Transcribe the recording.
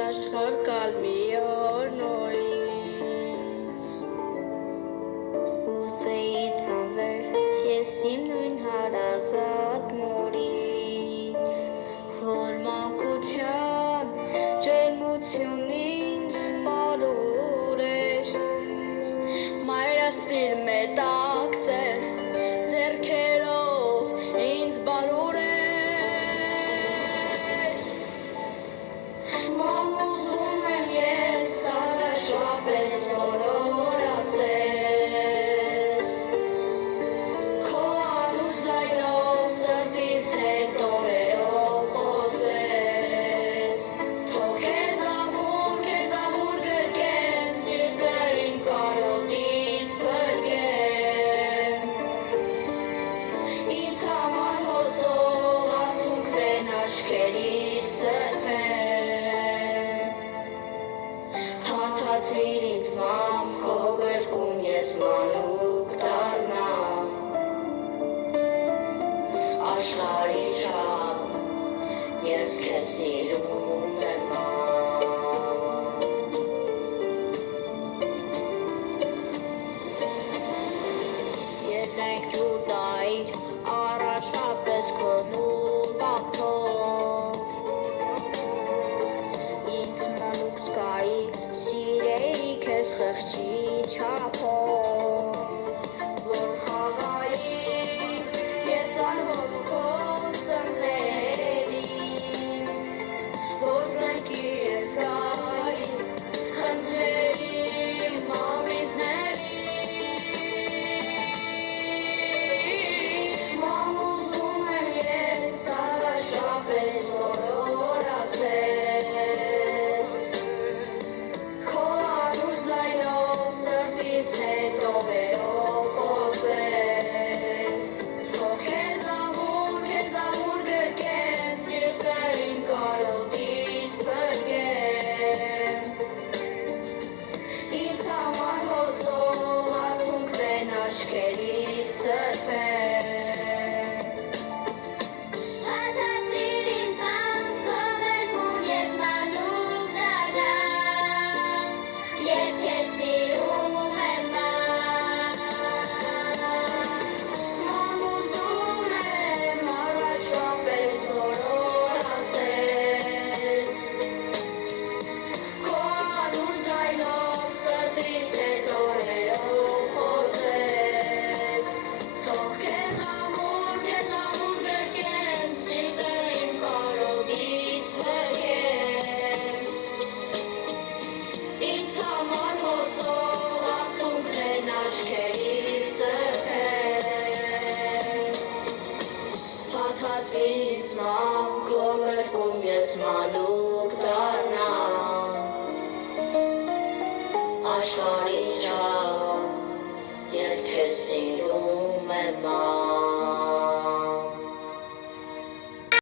աշխարհ գալ մի օր նորից Ուզեի ծնվել ես իմ նույն հարազատ մորից Որ մանկության ջերմություն ինձ բարուրեր Մայրաստիր մետաքս է ձեռքերով ինձ բարուրեր Մամ ուզում եմ ես առաջվա պես օրոր ասես Քո անուզայնով սրտիս հետ օրերով խոսես Թող քեզ ամուր գրկեմ սիրտը իմ կարոտից փրկեմ Ինձ համար հոսող արցունքներն աչքերից սրբեմ Հաթաթվիր ինձ մամ քո գրկում ես մանուկ դառնամ Աշխարհի չափ ես քեզ սիրում եմ մամ Ելնենք ջուտայիր առաջապես քո նուր բախտով Ինձ մանուկ զգայի սիրեի քեզ խղճի չափով Որ խաղայի ես անվով քո ծնկներին Որ ծնկի ես գայի խնդրեի մամիզներին Մամ ուզում եմ ես առաջվա պես օրոր ասես Քո անուզայնով սրտիս հետ ովերով խոսես Թող քեզ ամուր գրկեմ սիրտը իմ կարոտից փրկեմ Ինձ համար հոսող արցունքներն աչքերից սրբեմ Հաթաթվիր ինձ մամ քո գրկում ես մանուկ դառնամ Ես քեզ սիրում եմ մամ Մամ ուզում եմ առաջվա պես օրոր ասես Քո անուզայնով սրտիս հետ օրերով խոսես Թող քեզ ամուր գրկեմ սիրտը իմ կարոտից փրկեմ Ինձ համար հոսող արցունքներն աչքերից սրբեմ Հաթաթվիր ինձ մամ քո գրկում ես մանուկ դառնամ Աշխարհի չափ ես քեզ սիրում եմ մամ